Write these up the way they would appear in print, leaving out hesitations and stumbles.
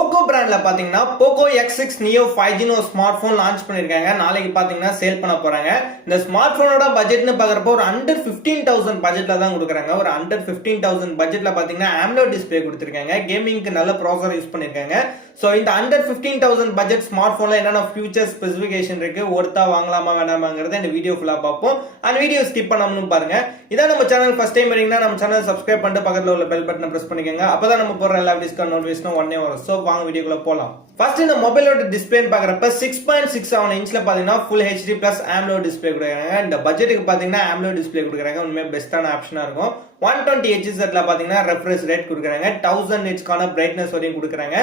Poco பிராண்ட்ல பாத்தீங்கன்னா Poco X6 Neo 5G ஒரு ஸ்மார்ட் போன் லான்ச் பண்ணிருக்காங்க. நாளைக்கு பாத்தீங்கன்னா சேல் பண்ண போறாங்க. இந்த ஸ்மார்ட் போனோட பட்ஜெட்னு பாக்குறப்போ ஒரு அண்டர் 15,000 பட்ஜெட்ல தான் கொடுக்குறாங்க. ஒரு அண்டர் 15,000 பட்ஜெட்ல பாத்தீங்கன்னா AMOLED டிஸ்ப்ளே கொடுத்திருக்காங்க. கேமிங்க்கு நல்ல ப்ராசஸர் யூஸ் பண்ணிருக்காங்க. சோ இந்த அண்டர் 15,000 பட்ஜெட் ஸ்மார்ட் போன்ல என்னென்ன ஃபியூச்சர் ஸ்பெசிஃபிகேஷன் இருக்கு, ஒருத்தா வாங்கலாமா வேணாமாங்கறத இந்த வீடியோ ஃபுல்லா பார்ப்போம். அந்த வீடியோ ஸ்கிப் பண்ணாம பாருங்க. இதான் நம்ம சேனல் ஃபர்ஸ்ட் டைம் வரீங்கன்னா நம்ம சேனல் சப்ஸ்கிரைப் பண்ணிட்டு பக்கத்துல உள்ள பெல் பட்டனை பிரஸ் பண்ணிக்கங்க. அப்பதான் நம்ம போற எல்லா வீடியோஸ்க்கும் நோட்டிஃபிகேஷன் உடனே வரும். சோ வாங்க வீடியோக்குள்ள போலாம். ஃபர்ஸ்ட் இந்த மொபைலோட டிஸ்ப்ளேன்னு பாக்குறப்ப 6.67 இன்ச்ல பாத்தீங்கன்னா full HD plus AMOLED display கொடுக்குறாங்க. இந்த பட்ஜெட்டுக்கு பாத்தீங்கன்னா AMOLED டிஸ்ப்ளே கொடுக்குறாங்க. உண்மையா பெஸ்டான ஆப்ஷனா இருக்கும். 120 Hz ல பாத்தீங்கன்னா ரெஃப்ரெஷ் ரேட் கொடுக்குறாங்க. 1000 nits கான பிரைட்னஸ் வரையும் கொடுக்குறாங்க.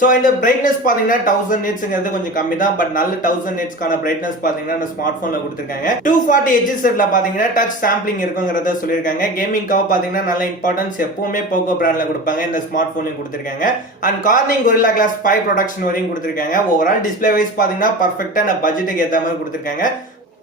சோ இந்த பிரைட்னஸ் பாத்தீங்கன்னா 1000 nitsங்கிறது கொஞ்சம் கம்மி தான். பட் நல்ல 1000 nits கான பிரைட்னஸ் பாத்தீங்கன்னா இந்த ஸ்மார்ட் போன்ல கொடுத்திருக்காங்க. 240 Hz ல பாத்தீங்கன்னா டச் சாம்பிளிங் இருக்குங்கிறத சொல்லிருக்காங்க. கேமிங்காக பாத்தீங்கன்னா நல்ல இம்பார்ட்டன்ஸ் எப்பவுமே போக்கோ பிராண்ட்ல கொடுப்பாங்க. இந்த ஸ்மார்ட் போனையும் கொடுத்திருக்காங்க. And Corning Gorilla Glass 5 production வரையும் கொடுத்திருக்காங்க. ஓவரால் டிஸ்ப்ளே வைஸ் பாத்தீங்கன்னா பெர்ஃபெக்ட்டா இந்த பட்ஜெட்டுக்கு ஏத்த மாதிரி கொடுத்திருக்காங்க.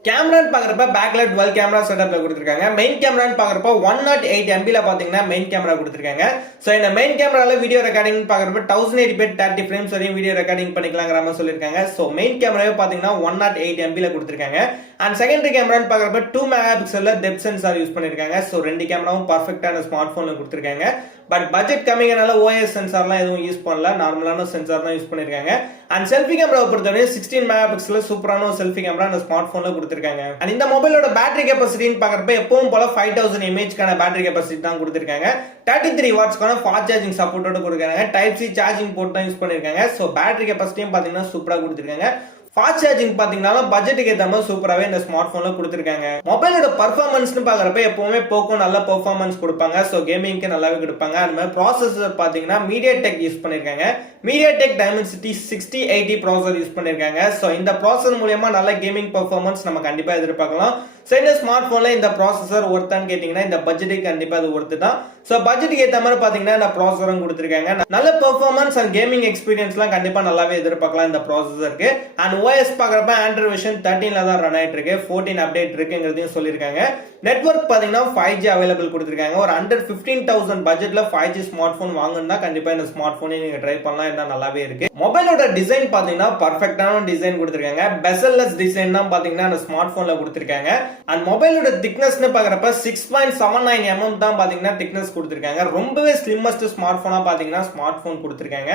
கேமரான்னு பாக்குறப்ப பேக்ல 12 கேமரா செட்டப்ல கொடுத்திருக்காங்க. மெயின் கேமரான்னு பாக்குறப்ப 108 MB ல பாத்தீங்கன்னா மெயின் கேமரா கொடுத்திருக்காங்க. சோ இந்த மெயின் கேமரால வீடியோ ரெக்கார்டிங் பாக்குறப்ப 1080p 30 frames வரையும் வீடியோ ரெக்கார்டிங் பண்ணிக்கலாம்ங்கற மாதிரி சொல்லிருக்காங்க. சோ மெயின் கேமராவே பாத்தீங்கன்னா 108 MB ல கொடுத்திருக்காங்க. அண்ட் செகண்டரி கேமரான்னு பாக்குறப்ப 2 மெகாபிக்சல்ல டெப்த் சென்சார் யூஸ் பண்ணிருக்காங்க. சோ ரெண்டு கேமராவும் பெர்ஃபெக்ட்டான ஸ்மார்ட் போன்ல கொடுத்திருக்காங்க. பட் பட்ஜெட் கம்மிங்கனால OIS சென்சார்லாம் எதுவும் யூஸ் பண்ணல. நார்மலான சென்சார் தான் யூஸ் பண்ணிருக்காங்க. அண்ட் செல்ஃபி கேமராவை பொறுத்தவரை 16 மெகாபிக்சல்ல சூப்பரான ஒரு செல்ஃபி கேமரா இந்த ஸ்மார்ட் போன்ல கொடுத்திருக்காங்க. அண்ட் இந்த மொபைலோட பேட்டரி கெபாசிட்டின்னு பாக்குறப்ப எப்பவும் போல 5000 mAh கான பேட்டரி கெபாசிட்டி தான் கொடுத்திருக்காங்க. 33 வாட்ஸ் கான ஃபாஸ்ட் சார்ஜிங் சப்போர்ட்டோட கொடுத்திருக்காங்க. டைப் C சார்ஜிங் போர்ட் தான் யூஸ் பண்ணிருக்காங்க. சோ பேட்டரி கெபாசிட்டியும் பாத்தீங்கன்னா சூப்பரா கொடுத்திருக்காங்க. ஃபாஸ்ட் சார்ஜிங் பாத்தீங்கன்னா பட்ஜெட்டுக்கு ஏத்த மாதிரி சூப்பராவே இந்த ஸ்மார்ட் போன்ல கொடுத்திருக்காங்க. மொபைலோட பெர்ஃபார்மன்ஸ்னு பாக்குறப்ப எப்பவுமே போக்கோ நல்ல பெர்ஃபார்மன்ஸ் கொடுப்பாங்க. சோ கேமிங்க்கு நல்லாவே கொடுப்பாங்க. அந்த மாதிரி ப்ராசஸர் பாத்தீங்கன்னா MediaTek யூஸ் பண்ணிருக்காங்க. MediaTek Dimensity 6080 ப்ராசஸர் யூஸ் பண்ணிருக்காங்க. சோ இந்த ப்ராசஸர் மூலமா நல்ல கேமிங் பெர்ஃபார்மன்ஸ் நம்ம கண்டிப்பா எதிர்பார்க்கலாம். சோ இந்த ஸ்மார்ட் போன்ல இந்த ப்ராசஸர் ஒர்த்தான்னு கேட்டீங்கன்னா இந்த பட்ஜெட்டுக்கு கண்டிப்பா அது ஒர்த்து தான். சோ பட்ஜெட்டுக்கு ஏத்த மாதிரி பாத்தீங்கன்னா இந்த ப்ராசஸரும் கொடுத்திருக்காங்க. நல்ல பெர்ஃபார்மன்ஸ் அண்ட் கேமிங் எக்ஸ்பீரியன்ஸ்லாம் கண்டிப்பா நல்லாவே எதிர்பார்க்கலாம் இந்த ப்ராசஸருக்கு. அண்ட் OS பாக்குறப்ப Android version 13 ல தான் ரன் ஆயிட்டு இருக்கு. 14 அப்டேட் இருக்குங்கிறதையும் சொல்லிருக்காங்க. நெட்வொர்க் பாத்தீங்கன்னா 5G அவைலபிள் கொடுத்திருக்காங்க. ஒரு அண்டர் 15,000 பட்ஜெட்ல 5G ஸ்மார்ட் போன் வாங்குனா கண்டிப்பா இந்த ஸ்மார்ட் போனை நீங்க ட்ரை பண்ணலாம். என்ன நல்லாவே இருக்கு. மொபைலோட டிசைன் பாத்தீங்கன்னா பெர்ஃபெக்ட்டான டிசைன் கொடுத்திருக்காங்க. பெசல்லெஸ் டிசைன் தான் பாத்தீங்கன்னா இந்த ஸ்மார்ட் போன்ல கொடுத்திருக்காங்க. அண்ட் மொபைலோட திக்னஸ்னு பாக்குறப்ப 6.79 mm தான் பாத்தீங்கன்னா திக்னஸ் கொடுத்திருக்காங்க. ரொம்பவே ஸ்லிம்மஸ்ட் ஸ்மார்ட் போனா பாத்தீங்கன்னா ஸ்மார்ட் போன் கொடுத்திருக்காங்க.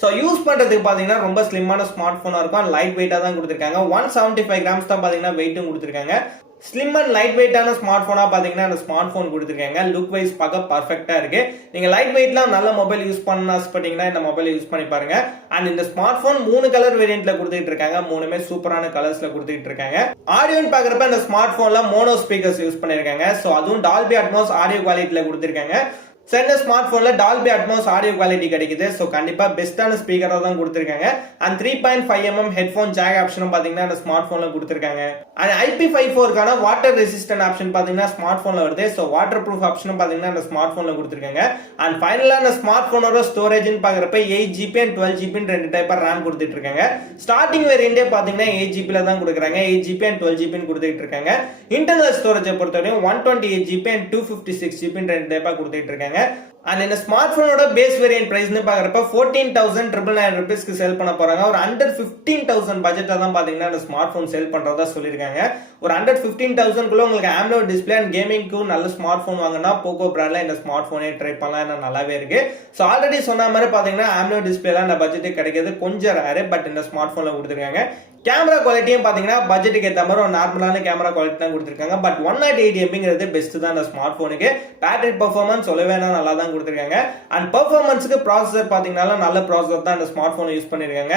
சோ யூஸ் பண்றதுக்கு பாத்தீங்கன்னா ரொம்ப ஸ்லிம்மான ஸ்மார்ட் போனா இருக்கும். லைட் வெயிட்டா தான் கொடுத்திருக்காங்க. 175 கிராம்ஸ் தான் பாத்தீங்கன்னா வெயிட்டும் கொடுத்திருக்காங்க. ஸ்லிம் அண்ட் லைட் வெயிட்டான ஸ்மார்ட் போனா பாத்தீங்கன்னா அந்த ஸ்மார்ட் போன் கொடுத்திருக்காங்க. லுக் வைஸ் பார்க்க பெர்ஃபெக்ட்டா இருக்கு. நீங்க லைட் வெயிட்லாம் நல்ல மொபைல் யூஸ் பண்ண ஆசைப்பட்டீங்கன்னா இந்த மொபைல் யூஸ் பண்ணி பாருங்க. அண்ட் இந்த ஸ்மார்ட் போன் 3 கலர் வேரியன்ட்ல கொடுத்துட்டு இருக்காங்க. மூணுமே சூப்பரான கலர்ஸ்ல கொடுத்துட்டு இருக்காங்க. ஆடியோன்னு பாக்குறப்ப இந்த ஸ்மார்ட் போன்ல மோனோ ஸ்பீக்கர்ஸ் யூஸ் பண்ணிருக்காங்க. சோ அதுவும் டால்பி அட்மாஸ் ஆடியோ குவாலிட்டில கொடுத்திருக்காங்க. சோ இந்த ஸ்மார்ட் போன்ல டால்பி அட்மாஸ் ஆடியோ குவாலிட்டி கிடைக்குது. சோ கண்டிப்பா பெஸ்டான ஸ்பீக்கரா தான் கொடுத்திருக்காங்க. அண்ட் 3.5 mm ஹெட்போன் ஜாக் ஆப்ஷனும் பாத்தீங்கன்னா இந்த ஸ்மார்ட் போன்ல கொடுத்திருக்காங்க. அண்ட் IP54 கான வாட்டர் ரெசிஸ்டன்ட் ஆப்ஷன் பாத்தீங்கன்னா ஸ்மார்ட் போன்ல வருது. சோ வாட்டர் ப்ரூஃப் ஆப்ஷனும் பாத்தீங்கன்னா இந்த ஸ்மார்ட் போன்ல கொடுத்திருக்காங்க. அண்ட் ஃபைனலா இந்த ஸ்மார்ட் போனோட ஸ்டோரேஜ்னு பாக்குறப்ப 8GB and 12GB ரெண்டு டைப்பா RAM கொடுத்துட்டு இருக்காங்க. ஸ்டார்டிங் வேரியன்ட்டே பாத்தீங்கன்னா 8GB ல தான் கொடுக்குறாங்க. 8GB and 12GB கொடுத்துட்டு இருக்காங்க. இன்டர்னல் ஸ்டோரேஜை பொறுத்தவரை 128GB and 256GB ரெண்டு டைப்பா கொடுத்துட்டு இருக்காங்க. அண்ட் இந்த ஸ்மார்ட் போனோட பேஸ் வேரியன்ட் பிரைஸ்னு பாக்குறப்ப 14,999 ரூபீஸ்க்கு சேல் பண்ண போறாங்க. ஒரு அண்டர் 15,000 பட்ஜெட்ல தான் பாத்தீங்கன்னா இந்த ஸ்மார்ட் போன் சேல் பண்றதா சொல்லிருக்காங்க. ஒரு அண்டர் 15,000 குள்ள உங்களுக்கு AMOLED டிஸ்ப்ளே அண்ட் கேமிங்க்கு நல்ல ஸ்மார்ட் போன் வாங்கினா போக்கோ பிராண்ட்ல இந்த ஸ்மார்ட் போனே ட்ரை பண்ணலாம். நல்லாவே இருக்கு. சோ ஆல்ரெடி சொன்ன மாதிரி பாத்தீங்கன்னா AMOLED டிஸ்ப்ளேலாம் இந்த பட்ஜெட்டுக்கு கிடைக்கிறது கொஞ்சம் ரேர். பட் இந்த ஸ்மார்ட் போன்ல கொடுத்திருக்காங்க. கேமரா குவாலிட்டியும் பாத்தீங்கன்னா பட்ஜெட்டுக்கு ஏத்த மாதிரி ஒரு நார்மலான கேமரா குவாலிட்டி தான் கொடுத்திருக்காங்க. பட் 108 MBங்கிறது பெஸ்ட் தான் இந்த ஸ்மார்ட் போனுக்கு. பேட்டரி பெர்ஃபார்மன்ஸ் சொல்லவே நல்லா தான் கொடுத்திருக்காங்க. அண்ட் பெர்ஃபார்மன்ஸ்க்கு ப்ராசஸர் பாத்தீங்கன்னா நல்ல ப்ராசஸர் தான் இந்த ஸ்மார்ட் போன் யூஸ் பண்ணிருக்காங்க.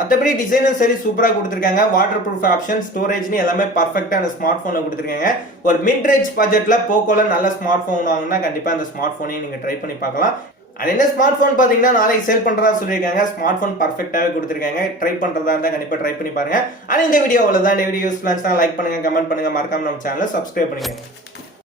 மத்தபடி டிசைனும் சரி சூப்பரா கொடுத்திருக்காங்க. வாட்டர் ப்ரூஃப் ஆப்ஷன் ஸ்டோரேஜ்னு எல்லாமே பெர்ஃபெக்ட்டா இந்த ஸ்மார்ட் போன்ல கொடுத்திருக்காங்க. ஒரு மிட் ரேஞ்ச் பட்ஜெட்ல போக்கோல நல்ல ஸ்மார்ட் போன் வாங்கினா கண்டிப்பா இந்த ஸ்மார்ட் போனையும் நீங்க ட்ரை பண்ணி பார்க்கலாம். அது என்ன ஸ்மார்ட் போன் பாத்தீங்கன்னா நாளைக்கு சேல் பண்றதா சொல்லிருக்காங்க. ஸ்மார்ட் போன் பெர்ஃபெக்ட்டாவே கொடுத்திருக்காங்க. ட்ரை பண்றதா இருந்தா கண்டிப்பா ட்ரை பண்ணி பாருங்க. அண்ட் இந்த வீடியோ அவ்வளவுதான். இந்த வீடியோ யூஸ்ஃபுல்லா இருந்தா லைக் பண்ணுங்க, கமெண்ட் பண்ணுங்க, மறக்காம நம்ம சேனலை சப்ஸ்கிரைப் பண்ணுங்க.